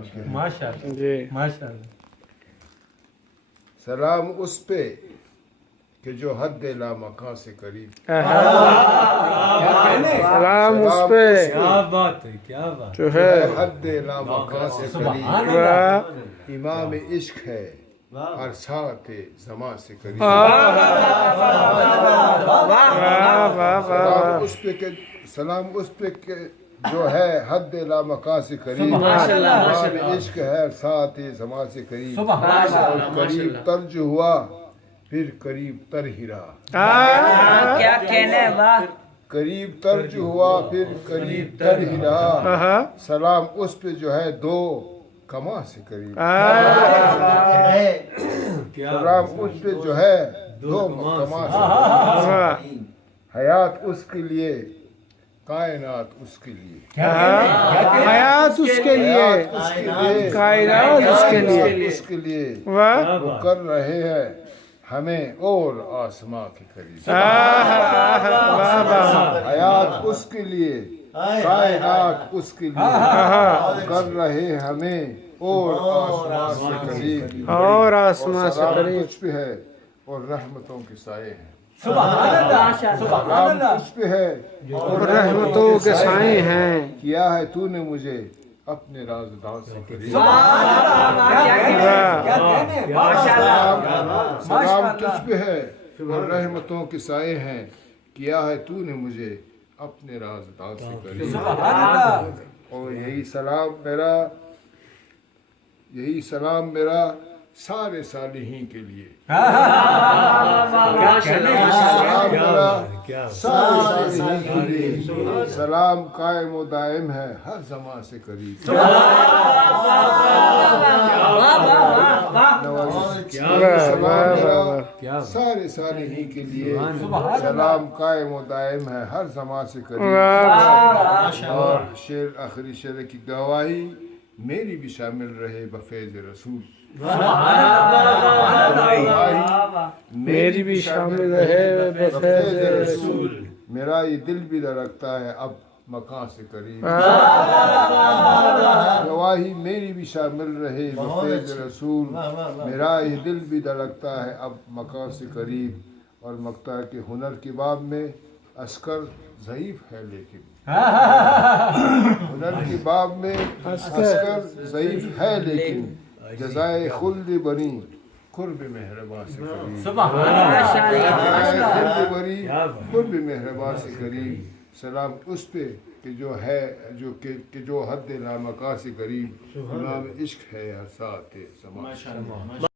ماشاءاللہ جی ماشاءاللہ۔ سلام اس پہ کہ جو had-e-laMakan سے قریب، سلام اس پہ کیا بات ہے، کیا بات جو ہے had-e-laMakan سے قریب، امام عشق ہے اور ساعت زماں سے قریب۔ سلام اس پہ کہ جو ہے had-e-laMakan سے قریب، امام عشق ہے ساعت زماں سے قریب، اور قریب تر جو ہوا پھر قریب تر ہی رہا۔ کیا کہنے واہ، قریب تر جو ہوا پھر قریب تر ہی رہا، سلام اس پہ جو ہے دو کماں سے قریب، سلام اس پہ جو ہے دو کماں سے قریب، حیات اس کے لیے کائنات اس کے لیے، حیات اس کے لیے کائنات اس کے لیے اس کے لیے واہ وہ کر رہے ہیں ہمیں اور آسماں کے قریب، حیات اس کے لیے کائنات اس کے لیے کر رہے ہمیں اور آسماں سے قریب، اور آسماں سے سلام قریب، تجھ پہ ہے اور رحمتوں کے سائے ہیں، سبحان سلام تجھ پہ ہے اور رحمتوں کے سائے ہیں، کیا ہے تو نے مجھے اپنے رازداں سے قریب، سلام تجھ پہ ہے اور رحمتوں کے سائے ہیں، کیا ہے تو نے مجھے اپنے رازداں سے قریب، اور یہی سلام میرا سارے صالحیں کے لیے، سلام میرا سارے صالحیں کے لیے، سلام قائم و دائم ہے ہر زماں سے قریب، سلام میرا سارے صالحیں کے لیے، سلام قائم و دائم ہے ہر زماں سے قریب، اور شعر آخری شعر کی گواہی میری بھی شامل رہے بفیض رسول، میری بھی شامل رہے بفیض رسول، میرا یہ دل بھی دھڑکتا ہے اب مکاں سے قریب، گواہی میری بھی شامل رہے بفیض رسول، میرا یہ دل بھی دھڑکتا ہے اب مکاں سے قریب، اور مکتا کے ہنر کی باب میں عسکر ضعیف ہے لیکن، ہنر کی باب میں عسکر ضعیف ہے لیکن، جزائے خلد بری قرب مہرباں سے قریب، جزائے خلد بری قرب مہرباں سے قریب، سلام اس پہ کہ جو had-e-laMakan سے قریب، امام عشق ہے ہر ساعت زماں۔